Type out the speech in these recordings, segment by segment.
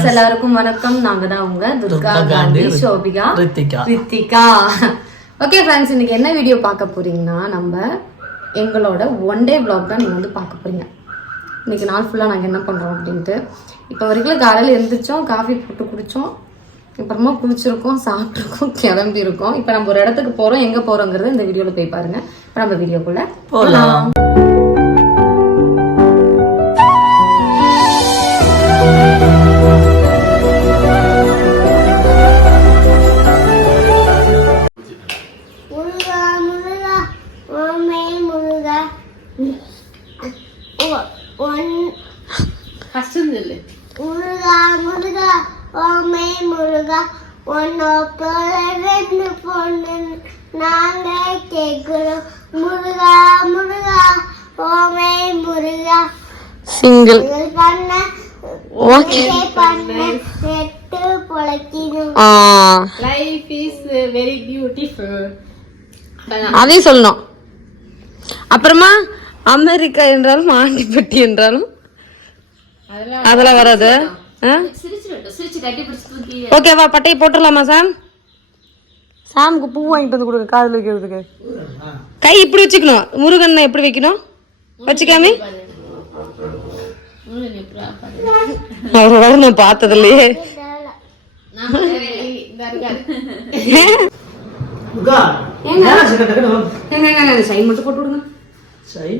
Friends எல்லாருக்கும் வணக்கம். நாங்க தான் உங்க துர்கா காந்தி சோபிகா. ரித்திகா. ரித்திகா. ஓகே ஃப்ரெண்ட்ஸ் இன்னைக்கு என்ன வீடியோ பார்க்க போறீங்கன்னா நம்ம எங்களோட ஒன் டே vlog தான் நீங்க வந்து பார்க்க போறீங்க. இன்னைக்கு நாள் ஃபுல்லாக நாங்கள் என்ன பண்ணுறோம் அப்படின்ட்டு இப்போ வரைக்கும் காலையில் எழுந்திரிச்சோம் காஃபி போட்டு குடித்தோம் அப்புறமா குளிச்சிருக்கோம் சாப்பிட்ருக்கோம் கிளம்பியிருக்கோம். இப்போ நம்ம ஒரு இடத்துக்கு போகிறோம் எங்கே போகிறோங்கிறத இந்த வீடியோவில் போய் பாருங்க. இப்போ நம்ம வீடியோக்குள்ளே போலாம். அதையும் சொல்லணும். அப்புறமா அமெரிக்கா என்றாலும் ஆண்டிப்பட்டி என்றாலும் அதெல்லாம் வராது. ஓகேவா பட்டையை போட்டுடலாமா சாம்? சாமுக்கு பூ வாங்கிட்டு வந்து கொடுங்க காதில் வைக்கிறதுக்கு. கை இப்படி வச்சுக்கணும். முருகன் எப்படி வைக்கணும்? வச்சுக்காமி? அவர் வர நான் பார்த்தது சைன் மட்டும் போட்டு விடுங்க. சரி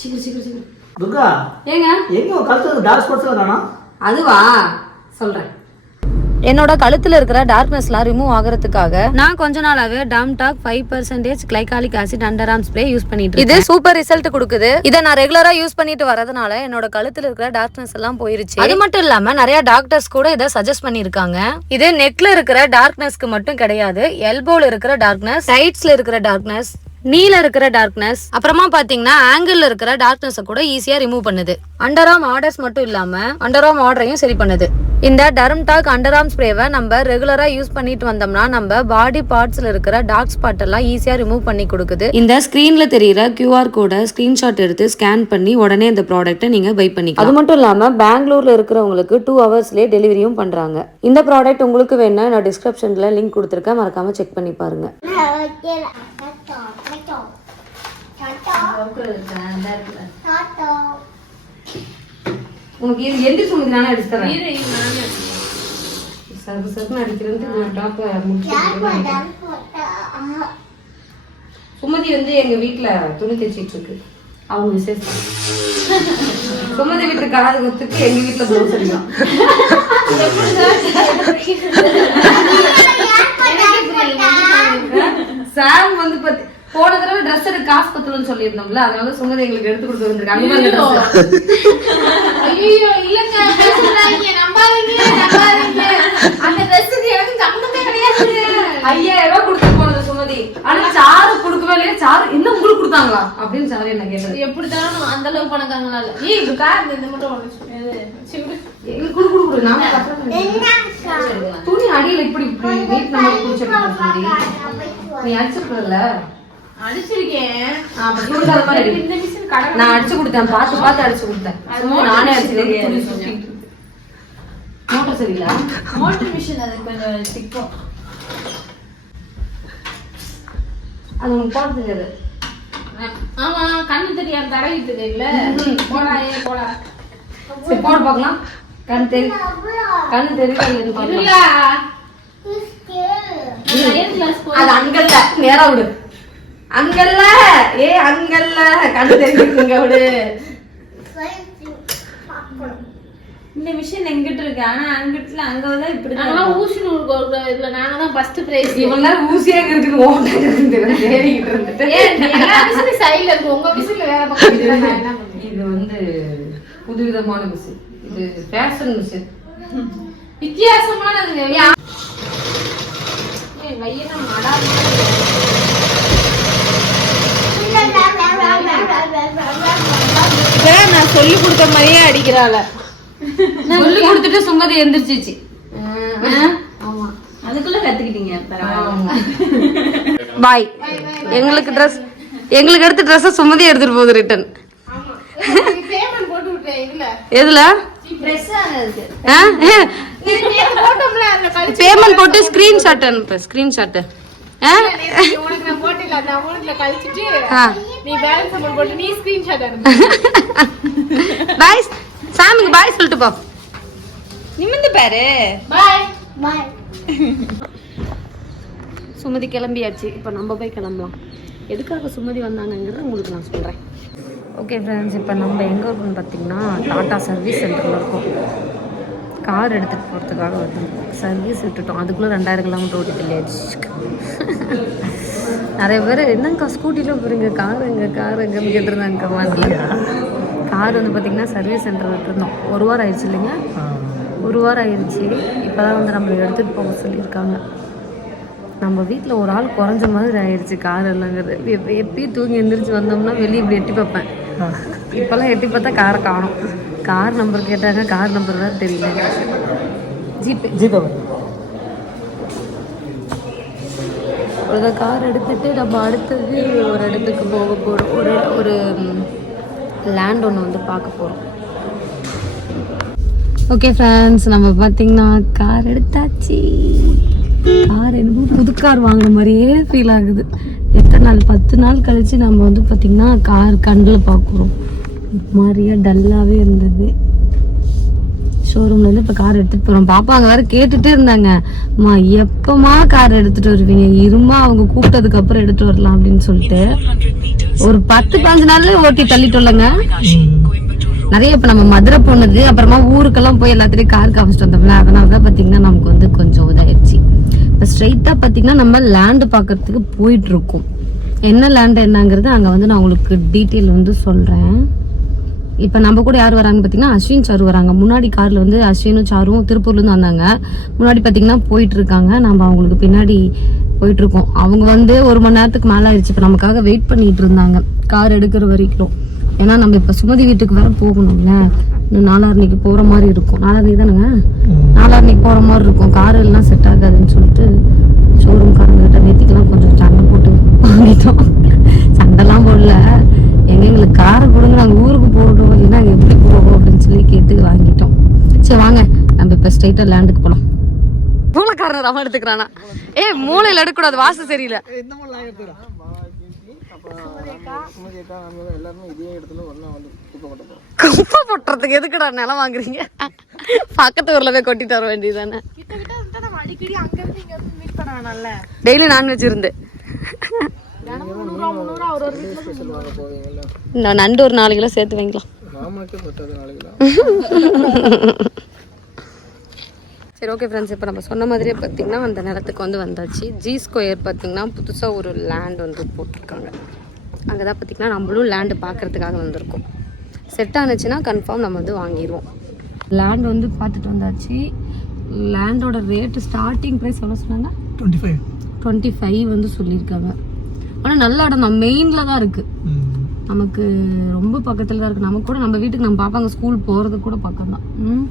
சீக்கிரம் சீக்கிரம் சீக்கிரம். துர்கா ஏங்க? எங்க டார்க் ஸ்பாட்ஸ் காணோம்? அதுவா? சொல்றேன். என்னோட கழுத்துல இருக்கிற டார்க்னஸ்லாம் ரிமூவ் ஆகிறதுக்காக நான் கொஞ்ச நாளாவே டம் டாக் ஃபைவ் பர்சன்டேஜ் கிளைகாலிக் ஆசிட் அண்டராம் ஸ்ப்ரே யூஸ் பண்ணிட்டு. இது சூப்பர் ரிசல்ட் கொடுக்குது. இதை நான் ரெகுலரா யூஸ் பண்ணிட்டு வரதுனால என்னோட கழுத்துல இருக்கிற டார்க்னஸ் எல்லாம் போயிருச்சு. அது மட்டும் இல்லாம நிறைய டாக்டர்ஸ் கூட இதை சஜஸ்ட் பண்ணிருக்காங்க இது நெக்ல இருக்கிற டார்க்னஸ்க்கு மட்டும் கிடையாது எல்போல இருக்கிற டார்க்னஸ் சைட்ஸ்ல இருக்கிற டார்க்னஸ் நீல இருக்கிற டார்க்னஸ் அப்புறமா பாத்தீங்கன்னா ஆங்கிள் இருக்கிற டார்க்னஸ் கூட ஈஸியா ரிமூவ் பண்ணுது. அண்டராம் ஆர்டர்ஸ் மட்டும் இல்லாம அண்டராம் ஆர்டரையும் சரி பண்ணுது. இந்த டர்ம் டாக் அண்டராம் ஸ்ப்ரேவை நம்ம ரெகுலரா யூஸ் பண்ணிட்டு வந்தோம்னா நம்ம பாடி பார்ட்ஸ்ல இருக்கிற டார்க் ஸ்பாட் எல்லாம் ஈஸியா ரிமூவ் பண்ணி கொடுக்குது. இந்த ஸ்கிரீன்ல தெரியுற கியூஆர் கோட ஸ்கிரீன்ஷாட் எடுத்து ஸ்கேன் பண்ணி உடனே இந்த ப்ராடக்ட்டை நீங்க பை பண்ணிக்கலாம். அது மட்டும் இல்லாம பெங்களூர்ல இருக்கிறவங்களுக்கு டூ ஹவர்ஸ்லயே டெலிவரியும் பண்றாங்க. இந்த ப்ராடக்ட் உங்களுக்கு வேணா நான் டிஸ்கிரிப்ஷன்ல லிங்க் கொடுத்துருக்கேன். மறக்காம செக் பண்ணி உனக்கு இது எந்திரிச்சு உங்களுக்கு நானே அடிச்சு தரேன் சர்வ சர்வ அடிக்கிறது டாப் சுமதி வந்து எங்க வீட்ல துணி தைச்சிட்டு இருக்கு. அவங்க விசேஷம். சுமதி வீட்டு காது குத்துக்கு எங்க வீட்ல ப்ளவுஸ் அடிக்கலாம் சாம் வந்து பத்தி போன தடவை ட்ரெஸ் எடுக்க காசு பத்தலன்னு சொல்லியிருந்தோம்ல அதனால சுமதி எங்களுக்கு எடுத்து கொடுத்து வந்திருக்காங்க ஐயோ. இல்லங்க பேசுறாங்க நம்பாதீங்க நம்பாதீங்க. அந்த ட்ரெஸ்ஸுக்கு எனக்கு சம்மந்தமே கிடையாது. ஐயாயிரம் ரூபாய் கொடுத்து போனது சுமதி. ஆனா சாரு கொடுக்கவே இல்லையா சாரு இன்னும் உங்களுக்கு கொடுத்தாங்களா? அப்படின்னு சாரு என்ன கேட்டது எப்படித்தானும் அந்த அளவுக்கு பணக்காரங்களா இல்ல ஏய் இது கார் இந்த மட்டும். எங்களுக்கு குடு குடு குடு. பண்ணிக்கலாம். துணி அடியில இப்படி இப்படி நீட் நம்ம குடிச்சிட்டு சுமதி. நீ அடிச்சிருக்கல நான் அடிச்சு கொடுத்தேன் பார்த்து பார்த்து அடிச்சு கொடுத்தேன். நானே அடிச்சு. மோட்டர் சரியில்லை? மோட்டர் மிஷின் அது கொஞ்சம் சிக்கும் அது உனக்கு போட தெரியாது. ஆமா கண்ணு தெரியாம தடவிட்டு இல்ல போடா ஏ போடா. சரி போடு பார்க்கலாம். கண் தெரி கண் தெரியல அது அங்கல்ல நேரா விடு. அங்கல்ல. ஏ அங்கல்ல. கண் தெரிஞ்சுக்குங்க விடு. இந்த மிஷின் எங்கிட்ட இருக்கு? ஆனா அங்கிட்டுல அங்கதான் இப்படி தான் ஊசி நூல் கோர்க்க இதுல நாங்க தான் ஃபர்ஸ்ட் பிரைஸ் இவன் நேரம் ஊசியாக இருக்குது ஓட்ட தேடிக்கிட்டு இருந்துட்டு. எல்லா சைடுல இருக்கு. உங்க மிஷின்ல வேற பக்கம் இது வந்து புதுவிதமான மிஷின் இது ஃபேஷன் மிஷின் வித்தியாசமானதுங்க. யா- ஏய், மடாது. நான் சொல்லி கொடுத்த மாதிரியே அடிக்கிறாள. சொல்லி கொடுத்துட்டு சுமதி எந்திரிச்சிச்சு. அதுக்குள்ள கத்துக்கிட்டீங்க பாய். எங்களுக்கு ட்ரெஸ் எங்களுக்கு எடுத்த ட்ரெஸ்ஸை சுமதி எடுத்துட்டு போகுது ரிட்டன் பேமெண்ட் போட்டு விட்டேன் இதுல எதுல பேமெண்ட் போட்டு ஸ்கிரீன்ஷாட் அனுப்பு ஸ்கிரீன்ஷாட் பாய் சாமிக்கு பாய் சொல்லிட்டு போ. நிமிந்து பாரு. பாய் பாய் சுமதி கிளம்பியாச்சு. இப்போ நம்ம போய் கிளம்பலாம். எதுக்காக சுமதி வந்தாங்கங்கிறத உங்களுக்கு நான் சொல்கிறேன் ஓகே ஃப்ரெண்ட்ஸ் இப்போ நம்ம எங்கே இருக்கோம்னு பார்த்தீங்கன்னா டாடா சர்வீஸ் சென்டரில் இருக்கோம். கார் எடுத்துகிட்டு போகிறதுக்காக வந்து சர்வீஸ் விட்டுட்டோம். அதுக்குள்ளே ரெண்டாயிரம் கிலோமீட்டர் ஓட்டி தெரியாச்சு நிறைய பேர் என்னங்கக்கா ஸ்கூட்டியில் போகிறீங்க கார் எங்க? கார் எங்கன்னு கேட்டிருந்தாங்க கமாண்டில் கார் வந்து பார்த்திங்கன்னா சர்வீஸ் சென்டர் விட்டுருந்தோம் ஒரு வாரம் ஆயிடுச்சு இல்லைங்க? ஒரு வாரம் ஆயிடுச்சு. இப்போ தான் வந்து நம்மளை எடுத்துகிட்டு போக சொல்லியிருக்காங்க. நம்ம வீட்டில் ஒரு ஆள் குறைஞ்ச மாதிரி ஆயிடுச்சு கார் எல்லாங்கிறது எப்ப- எப்பயும் தூங்கி எந்திரிச்சு வந்தோம்னா வெளியே இப்படி எட்டி பார்ப்பேன். இப்போல்லாம் எட்டி பார்த்தா காரை காணும். கார் நம்பர் கேட்டாங்க கார் நம்பர் தான் தெரியல. ஜிபே. ஜிபே ஒரு கார் எடுத்துட்டு நம்ம அடுத்தது ஒரு இடத்துக்கு போக போகிறோம் ஒரு ஒரு லேண்ட் ஒன்று வந்து பார்க்க போகிறோம் ஓகே ஃப்ரெண்ட்ஸ் நம்ம பார்த்தீங்கன்னா கார் எடுத்தாச்சு. கார் என்னமோ புது கார் வாங்கின மாதிரியே ஃபீல் ஆகுது. எத்தனை நாள்? பத்து நாள் கழிச்சு நம்ம வந்து பார்த்திங்கன்னா கார் கண்ணில் பார்க்குறோம் மாதிரியா டல்லாகவே இருந்தது. ஷோரூம்லேருந்து இப்போ கார் எடுத்துகிட்டு போகிறோம் பாப்பா அங்கே வேறு கேட்டுகிட்டே இருந்தாங்க. அம்மா எப்போமா கார் எடுத்துகிட்டு வருவீங்க? இருமா அவங்க கூப்பிட்டதுக்கு அப்புறம் எடுத்துட்டு வரலாம் அப்படின்னு சொல்லிட்டு. ஒரு பத்து பதினஞ்சு நாள்ல ஓட்டி தள்ளிட்டோம்லங்க. நிறைய இப்போ நம்ம மதுரை போனது அப்புறமா ஊருக்கெல்லாம் போய் எல்லாத்துலேயும் கார் காமிச்சிட்டு வந்தோம்ல. அதனால தான் பார்த்தீங்கன்னா நமக்கு வந்து கொஞ்சம் இதாயிடுச்சு இப்போ ஸ்ட்ரைட்டாக பார்த்தீங்கன்னா நம்ம லேண்டு பார்க்கறதுக்கு போயிட்டு இருக்கோம். என்ன லேண்டு என்னங்கிறது அங்கே வந்து நான் உங்களுக்கு டீட்டெயில் வந்து சொல்கிறேன் இப்போ நம்ம கூட யார் வராங்கன்னு பார்த்தீங்கன்னா அஸ்வின் சாரு வராங்க. முன்னாடி காரில் வந்து அஸ்வினும் சாரும் திருப்பூர்லேருந்து வந்தாங்க. முன்னாடி பார்த்தீங்கன்னா போயிட்டு இருக்காங்க நம்ம அவங்களுக்கு பின்னாடி போயிட்டு இருக்கோம் அவங்க வந்து ஒரு மணி நேரத்துக்கு மேலே ஆயிடுச்சு. இப்போ நமக்காக வெயிட் பண்ணிட்டு இருந்தாங்க. கார் எடுக்கிற வரைக்கும். ஏன்னா நம்ம இப்போ சுமதி வீட்டுக்கு வேற போகணும்ல. இன்னும் நாலாரணிக்கு போகிற மாதிரி இருக்கும். நாலாரணி தானேங்க? நாலாரணிக்கு போகிற மாதிரி இருக்கும். கார் எல்லாம் செட் ஆகாதுன்னு சொல்லிட்டு ஷோரூம் காரங்கிட்ட நேத்திக்கெல்லாம் கொஞ்சம் சண்டை போட்டு வாங்கிட்டோம் சண்டைலாம் போடல எங்க எங்களுக்கு காரை கொடுங்க நாங்கள் ஊருக்கு போகணும் இல்லைன்னா நாங்கள் எப்படி போவோம் கேட்டு வாங்கிட்டோம். சரி வாங்க. நம்ம இப்போ ஸ்ட்ரைட்டாக லேண்டுக்கு போகலாம் மூளைக்காரன் அவன் எடுத்துக்கிறானா? ஏ மூளையில் எடுக்கக்கூடாது வாசு சரியில்லை. குப்பை போட்டுறதுக்கு எதுக்குடா நிலம் வாங்குறீங்க? பக்கத்து ஊர்ல போய் கொட்டிட்டு வர வேண்டியதானே கிட்ட பண்ண வேணாம்ல டெய்லி நான்வெஜ் இருந்து நண்டு ஒரு நாலு கிலோ சேர்த்து நாளைக்கு சரி ஓகே ஃப்ரெண்ட்ஸ் இப்போ நம்ம சொன்ன மாதிரியே பார்த்தீங்கன்னா அந்த நிலத்துக்கு வந்து வந்தாச்சு. ஜி ஸ்கொயர் பார்த்தீங்கன்னா புதுசாக ஒரு லேண்ட் வந்து போட்டிருக்காங்க. அங்கே தான் பார்த்தீங்கன்னா நம்மளும் லேண்டு பார்க்கறதுக்காக வந்திருக்கோம். செட் ஆனுச்சுன்னா கன்ஃபார்ம் நம்ம வந்து வாங்கிடுவோம். லேண்ட் வந்து பார்த்துட்டு வந்தாச்சு. லேண்டோட ரேட்டு ஸ்டார்டிங் ப்ரைஸ் எவ்வளோ சொன்னாங்க? டுவெண்ட்டி ஃபைவ் டுவெண்ட்டி ஃபைவ் வந்து சொல்லியிருக்காங்க. ஆனால் நல்ல இடம் தான். மெயினில் தான் இருக்குது நமக்கு ரொம்ப பக்கத்தில் தான் இருக்குது நமக்கு கூட நம்ம வீட்டுக்கு நம்ம பாப்பாங்க ஸ்கூல் போகிறது கூட பக்கம் தான். ம்?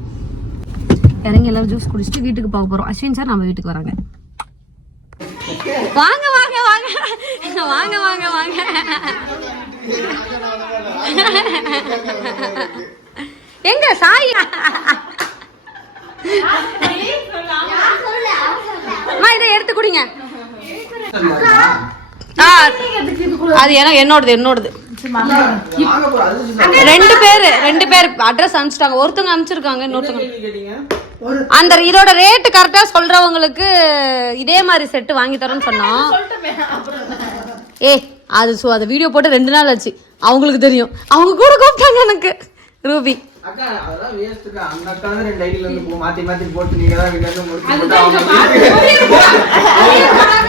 இறங்கி எல்லாரும் ஜூஸ் குடிச்சிட்டு வீட்டுக்கு போக போகிறோம் அஸ்வின் சார் நம்ம வீட்டுக்கு வராங்க. வாங்க வாங்க வாங்க. வாங்க வாங்க வாங்க. எங்க சாய் இதை எடுத்து குடிங்க. அது ஏன்னா என்னோடது என்னோடது. ரெண்டு பேர் ரெண்டு பேர் அட்ரஸ் அனுப்பிச்சிட்டாங்க. ஒருத்தவங்க அனுப்பிச்சிருக்காங்க இன்னொருத்தவங்க. அந்த இதோட ரேட் கரெக்டா சொல்றவங்களுக்கு இதே மாதிரி செட்டு வாங்கி தரோம்னு சொன்னோம். ஏ அது சோ அந்த வீடியோ போட்டு ரெண்டு நாள் ஆச்சு. அவங்களுக்கு தெரியும். அவங்க கூட கூப்பிட்டாங்க எனக்கு. ரூபி. அக்கா அதெல்லாம் வேஸ்ட்டுக்கா அந்த அக்கா தான் ரெண்டு ஐடியில இருந்து போ- மாத்தி மாத்தி போட்டு நீங்க தான் வீட்டுல இருந்து முடிச்சு போட்டு அவங்க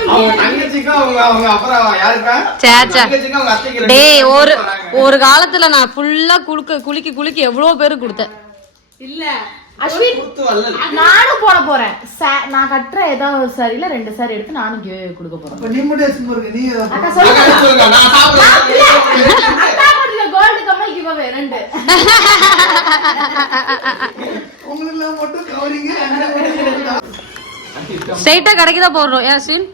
அவங்க தங்கச்சிக்கும் அவங்க அவங்க அப்புறம் யாருக்கா? சே, சே. தங்கச்சிக்கும் அவங்க அத்தைக்கு ரெண்டு டேய் ஒரு. ஒரு காலத்துல நான் ஃபுல்லா குலுக்க குலுக்கி குலுக்கி எவ்வளவு பேருக்கு கொடுத்தேன். இல்ல. அஸ்வின். நானும் போட போறேன். நான் கட்டுற ஏதாவது ஒரு சாரியில ரெண்டு சாரி எடுத்து நானும் giveaway கொடுக்க போறேன். இப்போ நீ மட்டும் எடுத்துன்னு போறீங்க, நீ போட்டுல கோல்டு கம்மல் giveaway ரெண்டு. உங்களுக்குலாம் மட்டும் கவரிங்க ஸ்ட்ரைட்டா கடைக்கு தான் போடுறோம். ஏன் அஸ்வின்?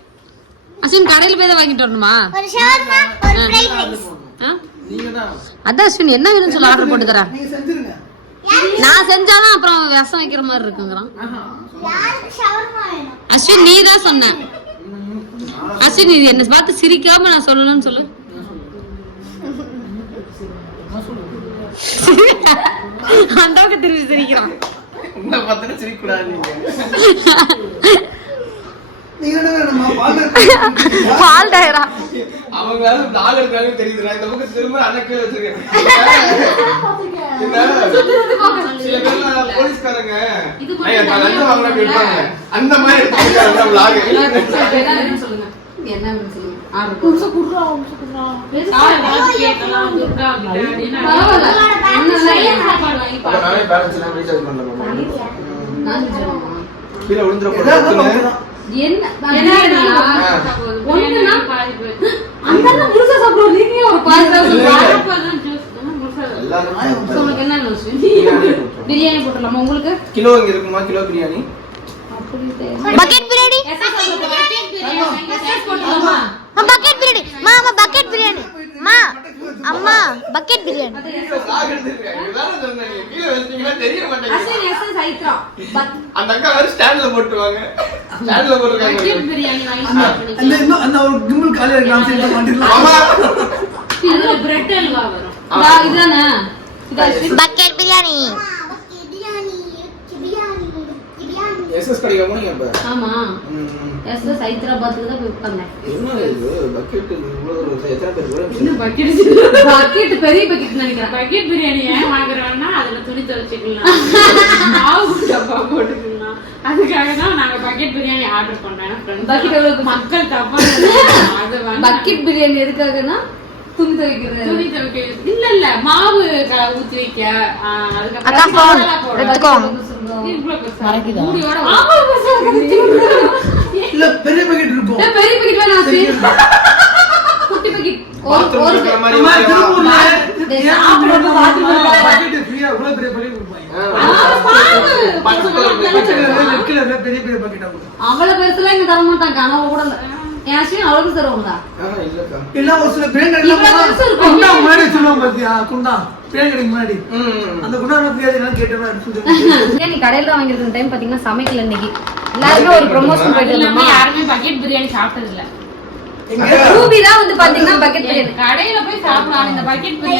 அஸ்வின் கடையில போய் தான் வாங்கிட்டு வரணுமா? ஒரு ஷவர்மா ஒரு ஃப்ரைட் ரைஸ் அதான் அஸ்வின் என்ன வேணும்னு சொல்லி ஆர்டர் போட்டு தரேன். நான் செஞ்சாதான் அப்புறம் விஷம் வைக்கிற மாதிரி இருக்குங்கிறான். யாருக்கு ஷவர்மா வேணும்? அஸ்வின் நீ தான் சொன்ன. அஸ்வின் இது என்ன பார்த்து சிரிக்காம நான் சொல்லணும்னு சொல்லு. அந்த பக்கம் திரும்பி சிரிக்கிறான். உங்களை பார்த்துட்டு சிரிக்கூடாது பால் டயரா. அவங்க இருக்காங்க தெரியுதுடா. இந்த பக்கம் திரும்ப கீழே வச்சிருக்கேன். இந்த சில போலீஸ்காரங்க. வாங்கினா இருப்பாங்க. அந்த மாதிரி என்ன சொல்லுங்க. பிரியாணி உங்களுக்கு? கிலோ இங்க இருக்குமா? Kilo biryani. Bucket biryani. Bucket biryani மா அம்மா பக்கெட் பிரியாணி மா அம்மா பக்கெட் பிரியாணி அந்த அக்கா வேற ஸ்டாண்ட்ல போட்டுருவாங்க. ஸ்டாண்ட்ல போட்டுருக்காங்க. பிரியாணி வாங்கி அந்த இன்னும் அந்த ஒரு கிம்பிள் காலையில இருக்கலாம் சரி மாட்டிடலாம். ஆமா. பிரெட் அல்வா வரும். ஆமா. இதுதானே? இதா ஸ்வீட் பக்கெட் பிரியாணி பிரியாணி பிரியாணி எஸ்எஸ் படிக்காம நீங்க இப்ப ஆமா. ம், ம். எஸ் ஹைதராபாத்துக்கு தான் போய் உட்கார்ந்தேன் என்ன இது? பக்கெட் இவ்வளவு ஒரு எத்தனை பேர் கூட இன்னும் பக்கெட் பக்கெட் பெரிய பக்கெட் நினைக்கிறேன். பக்கெட் பிரியாணி ஏன் வாங்குறோம்னா அதுல துணி துவைச்சுக்கலாம் மாவு டப்பா போட்டுக்கலாம். அதுக்காக தான் நாங்க பக்கெட் பிரியாணி ஆர்டர் பண்ணோம் Bucket எவ்வளவு? மக்கள் தப்பா பக்கெட் பிரியாணி எதுக்காகனா துணி துவைக்கிறது. துணி துவைக்க இல்ல இல்ல. மாவு ஊத்தி வைக்க. அதுக்கப்புறம் இல்ல பெரிய பாக்கெட் இருக்கும். ஏய், பெரிய பக்கெட் ஸ்வீட் குட்டி பக்கெட் ஒரு ஒரு? திருப்பூர்ல சாப்பிடுறது ஃப்ரீயா பெரிய கொடுப்பாங்க பச்சை. கலர்ல பெரிய பெரிய அவ்வளவு பெருசுலாம் இங்க தர மாட்டாங்க கனவு கூட என் அஸ்வின் அவ்வளவு தருவாங்களா. இல்ல ஒரு சில பிரியாணி பெருசு இருக்கும். குண்டா முன்னாடி சொல்லுவாங்க பாத்தியா குண்டா பிரியாணி கடைக்கு முன்னாடி. அந்த குண்டா பிரியாணி கேட்டோம்னா எடுத்து சொல்லுவாங்க. பிரியாணி கடையில தான் வாங்கியிருக்க டைம் பாத்தீங்கன்னா சமைக்கல இன்னைக்கு எல்லாருமே ஒரு ப்ரொமோஷன் போயிட்டு யாருமே பக்கெட் பிரியாணி சாப்பிட்டது இல்ல ரூபி தான் வந்து பாத்தீங்கன்னா பக்கெட் பிரியாணி கடையில போய் சாப்பிடலாம் இந்த பக்கெட் பேர்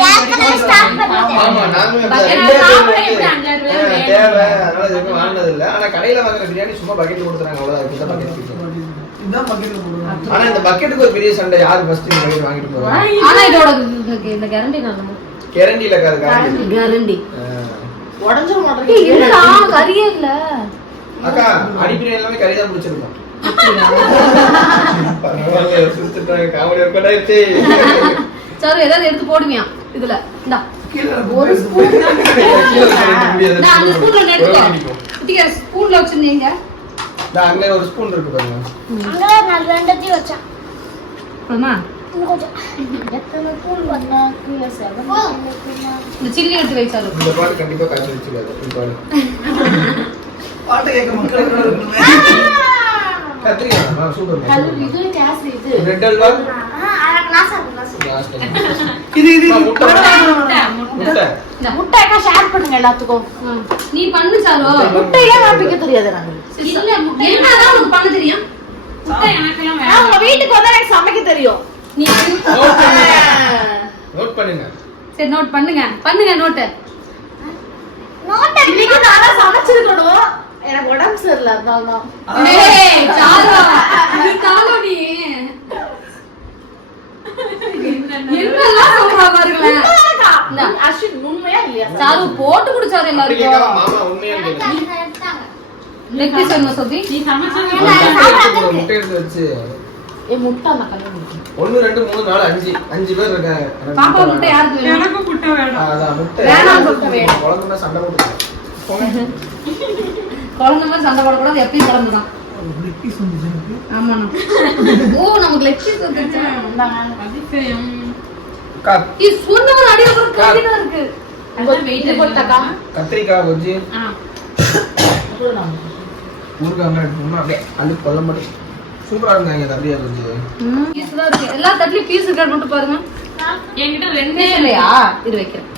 பேர் வேணும்? தேவை, அதனால இது வரைக்கும் வாங்கினது இல்ல. ஆனா கடையில வாங்குற பிரியாணி சும்மா கொடுத்துறாங்க, அவ்வளவுதான். பிரியாணி. இதுதான் பாக்கெட்ல போடுவாங்க. ஆனா இந்த பக்கெட்டுக்கு ஒரு பெரிய சண்டை யாரு ஃபர்ஸ்ட் இந்த வாங்கிட்டு போறாங்க ஆனா இதோட இந்த- கேரண்டி நான் கேரண்டில இருக்காது கேரண்டி கேரண்டி. இல்லடா கறியே இல்ல. அக்கா அடி பிரியாணி எல்லாமே கறி தான் பிடிச்சிருக்கோம் பரவாயில்ல சிரிச்சுட்டாங்க காமெடி ஒர்க் ஆயிடுச்சு. சரி ஏதாவது எடுத்து போடுவியா? இதுல. இந்தா. ஒரு. ஸ்பூன். நான் அந்த எடுத்துக்கோ ஸ்பூன்ல வச்சிருந்தீங்க. இந்தா, அங்க ஒரு ஸ்பூன் இருக்கு பாருங்க. அங்கதான் நான் ரெண்டத்தையும் வச்சேன். இந்த சில்லி எடுத்து இந்த பாட்டு கண்டிப்பா காய்ச்சி வச்சுக்காது. பாட்டு. பாட்டை கேட்க மக்கள் கூட இருக்கணுமே. கத்திரிக்காய் ஆ, சூப்பர் இது கேஸ் இது. ரெட் அல்வா? அரை கிளாஸ் அரை கிளாஸ் லாஸ்ட் இது இது அம்மா, முட்டை. முட்டை. முட்டை. முட்டை. அக்கா ஷேர் பண்ணுங்க எல்லாத்துக்கும். நீ பண்ணு சாரோ. நான் பிக்க தெரியாது இல்ல முட்டை? என்னதான் உனக்கு பண்ண தெரியும்? முட்டை எனக்கெல்லாம் ஆனா, உங்க வேணும் வீட்டுக்கு வந்தா எனக்கு சமைக்க தெரியும். நீ நோட் பண்ணுங்க. நோட் சரி நோட் பண்ணுங்க. பண்ணுங்க நோட்டு இன்னைக்கு நானா சமைச்சிருக்கணும் எனக்கு உடம்பு சரியில்லை அதனால தான் சாரோ. அஸ்வின் உண்மையா இல்லையா? போட்டு குடிச்சாரு எல்லாருக்கும் லெக் பீஸ் நீ சமைச்சது முட்டை எடுத்து வச்சு ஏ முட்டை அந்த கல்யாணம் ஒன்னு ரெண்டு மூணு நாலு அஞ்சு. அஞ்சு பேர் இருக்காங்க. பாப்பா முட்டை. யாருக்கு வேணும்? எனக்கும் முட்டை ஆ, வேணும் அதான் முட்டை. வேணாம் முட்டை வேணும். குழந்தைன்னா சண்டை போட்டு போங்க குழந்தை மாதிரி சண்டை போடக்கூடாது எப்பயும் குழந்தை தான் ஓ நமக்கு லெக் பீஸ் இருக்கு. கத்திரிக்காய் வச்சு ஆ. ஊறுகாய் எடுக்கணும்னா அப்படியே அள்ளி கொல்ல மாட்டேன். சூப்பரா இருந்தாங்க கத்திரிக்காய் கொஞ்சம் எல்லா தட்டுலயும் பீஸ் இருக்கான்னு மட்டும் பாருங்க. என்கிட்ட ரெண்டே ரெண்டே இல்லையா? இது வைக்கிறேன்.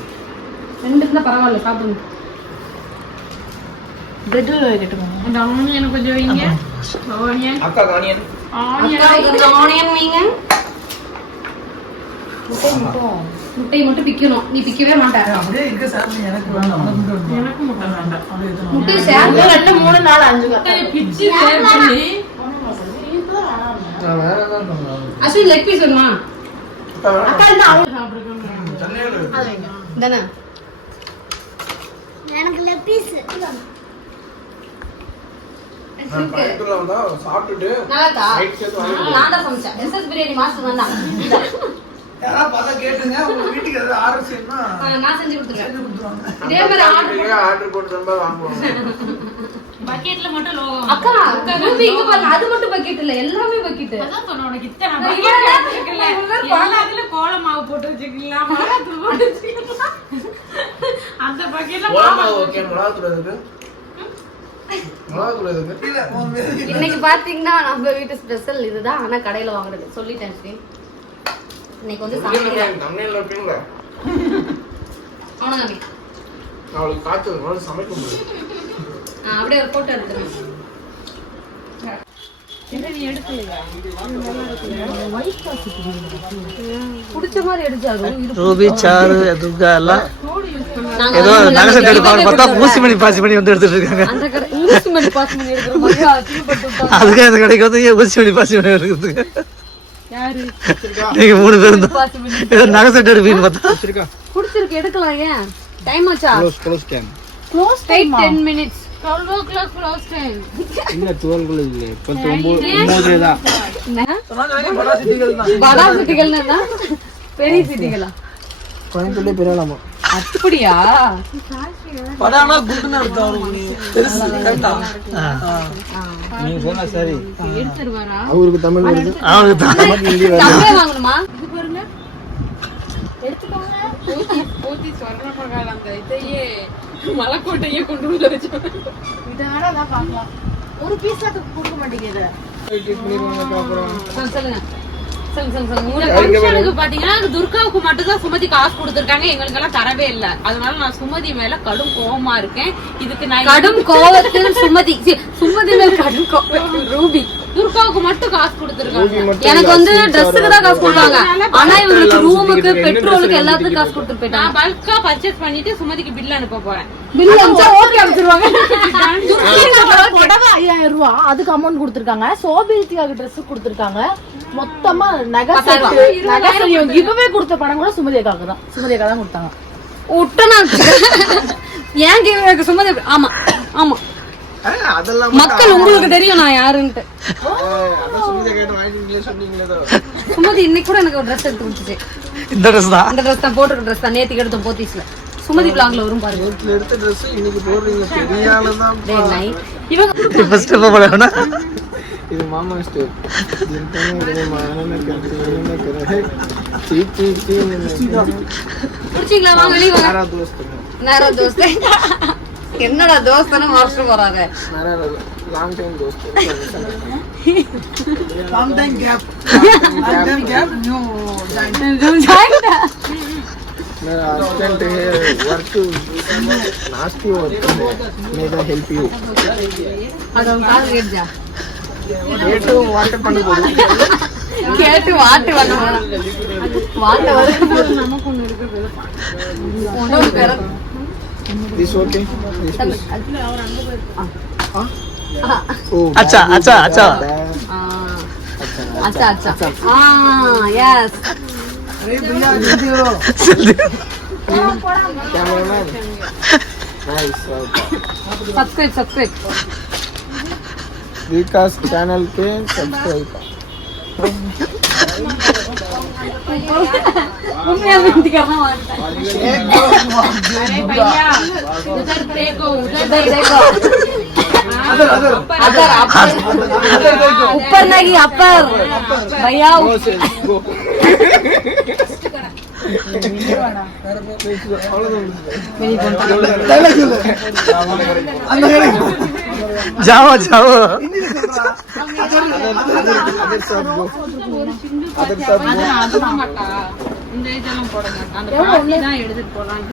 ரெண்டு இருந்தா பரவாயில்ல சாப்பிடுங்க. பிரெட்டில் வைக்கட்டுமா ஆனியன் கொஞ்சம் வைங்க ஆனியன் அக்கா காணியன் ஆனியன் ஆனியன் வைங்க முட்டை மட்டும் பிக்கணும் நீ பிக்கவே மாட்ட அப்படியே இருக்க சார் எனக்கு வேண்டாம். எனக்கு முட்டை வேண்டாம் முட்டை சேர்த்து ரெண்டு மூணு நாலு அஞ்சு முட்டையை பிச்சு பண்ணி. அஸ்வின் தானே எனக்கு லெக் பீஸ் சாப்பிட்டுட்டு. நல்லாக்கா நைட் சேர்த்து வாங்கிட்டு நான் தான் சமைச்சேன். எஸ்எஸ் பிரியாணி மாஸ்டர் தான் யாராவது பார்த்தா கேட்டுங்க உங்க வீட்டுக்கு ஏதாவது ஆர்டர் செய்யணும்னா நான் செஞ்சு கொடுத்துருவேன். இதே மாதிரி ஆர்டர் ஆர்டர் போட்டு வாங்குவாங்க. பக்கெட்ல மட்டும் லோகோ அக்கா ரூபி இங்க பாருங்க. அது மட்டும் பக்கெட் இல்ல எல்லாமே பக்கெட் அதான் உனக்கு இத்தனை கோல மாவு போட்டு மிளகாத்தூள் போட்டு அந்த பக்கெட்ல மிளகாய் ஓகே மிளகாத்தூள் எதுக்கு இல்ல உன் மீது இன்னைக்கு பாத்தீங்கன்னா நம்ம வீட்டு ஸ்பெஷல் இதுதான். ஆனா கடையில வாங்குறது. சொல்லிட்டேன் ஸ்ரீ. இன்னைக்கு வந்து அவளுக்கு காய்ச்சல் சமைக்க முடியும் அப்படியே ஒரு போட்டோ எடுத்துருவேன் ரூபி சாரு துர்கா எல்லாம் ஏதோ வந்து நகை செட் எடுப்பாங்க பார்த்தா கொடுத்தோம். ஊசி மணி பாசி பண்ணி வந்து எடுத்துட்டு இருக்காங்க. ஊசி மணி பாஸ் பண்ணி எடுக்கிற மாதிரி அசிங்கப்பட்டு விட்டாங்க. அதுக்கு அந்த கடைக்கு வந்து ஏன் ஊசி மணி பாசி பண்ணி எடுக்கிறதுக்கு நீங்க மூணு பேரும் பாஸ் ஏதோ நகை செட் எடுப்பீங்கன்னு பார்த்தா. புடிச்சிருக்கு எடுக்கலாம் ஏன்? டைம் ஆச்சா? Close close can close time 10 minutes 12 o'clock close time. இல்ல டுவெல் குள்ள இல்ல. இப்போ ஒன்பது ஒன்பது தான். படா? பெரிய சிட்டிகளா? கோயம்புத்தூர்ல பெரியலாமா அப்படியா? படானா குண்டுன்னு அர்த்தம் பெருசு கரெக்டா நீங்க சொன்னா சரி? அவருக்கு தமிழ் வருது வாங்கணுமா? இது பாருங்க. சொர்ண அந்த இதையே மலைக்கோட்டையே கொண்டு வந்து வச்சு இதை வேணா நான் பார்க்கலாம். ஒரு பீஸ் கொடுக்க மாட்டேங்குது. சொல்லுங்க. சொல்லுங்க சொல்லுங்க சொல்லுங்க சொல்லுங்க இந்த ஃபங்க்ஷனுக்கு பாத்தீங்கன்னா துர்காவுக்கு மட்டும் தான் சுமதி காசு கொடுத்திருக்காங்க. எங்களுக்கு எல்லாம் தரவே இல்ல. அதனால நான் சுமதி மேல கடும் கோவமா இருக்கேன். இதுக்கு நான் கடும் கோவத்தில் சுமதி. சுமதி மேல் கடும் கோவத்தில் ரூபி. துர்காவுக்கு மட்டும் காசு கொடுத்திருக்காங்க. எனக்கு வந்து ட்ரெஸ்ஸுக்கு தான் காசு கொடுத்தாங்க ஆனா இவங்களுக்கு ரூமுக்கு பெட்ரோலுக்கு எல்லாத்துக்கும் காசு கொடுத்துட்டு போயிட்டாங்க. நான் பல்கா பர்ச்சேஸ் பண்ணிட்டு சுமதிக்கு பில் அனுப்ப போறேன். பில் அனுப்பிச்சா ஓகே அனுப்பிச்சிருவாங்க. புடவை ஐயாயிரம் ரூபா. அதுக்கு அமௌண்ட் கொடுத்துருக்காங்க. சோபியத்துக்காக ட்ரெஸ் கொடுத்துருக்காங்க. மொத்தமா நகை நகை கிவ்வே கொடுத்த பணம் கூட சுமதியக்காக தான். சுமதியக்கா தான் கொடுத்தாங்க. ஏன் சுமதி? ஆமா ஆமா. அதெல்லாம் மக்கள் உங்களுக்கு தெரியும் நான் யாருன்ட்டு. சுமிதா. சுமதி இன்னைக்கு கூட எனக்கு ஒரு ட்ரெஸ் எடுத்து கொடுத்துச்சு இந்த ட்ரெஸ் தான். அந்த ட்ரெஸ் தான் போட்டுருக்க ட்ரெஸ் தான். நேத்திக்கு எடுத்தோம் போத்தீஸ்ல. சுமதி பிளாக்ல வரும் பாருங்க. நேத்துல எடுத்த ட்ரெஸ் இன்னைக்கு போடுறீங்க. பெரிய ஆளுதான் டேய், nice. இவங்க ஃபர்ஸ்ட் எப்போ போடணும்னா இது மாமா ஸ்டேப் குடிச்சிங்களா? வாங்க வெளிய வாங்க. நேரா தோஸ்தே என்னடா தோஸ்தானே மாஸ்டர் போறாங்க. Long time தோஸ்து long time gap long time gap new join मेरा असिस्टेंट है वर्क नास्ती वर्क है मेरा हेल्प यू அது அவங்க காது கேட்டுச்சா கேட்டு வாட்டர் பண்ணி போடு கேட்டு வாட்டு பண்ண வேணாம் வாட்ட வர நமக்கு ஒண்ணு இருக்கு ஒன்றும் பெற दिस ओके दिस ओ अच्छा अच्छा अच्छा அச்சா அச்சா ஆ எஸ் अरे भैया जल्दी हो। जल्दी cameraman subscribe subscribe Vikas channel के सब्सक्राइब उधर देखो उधर देखो। ऊपर नहीं अपर भैया गो से गो அந்த கடைக்கு जाओ जाओ अदर सब गो अदर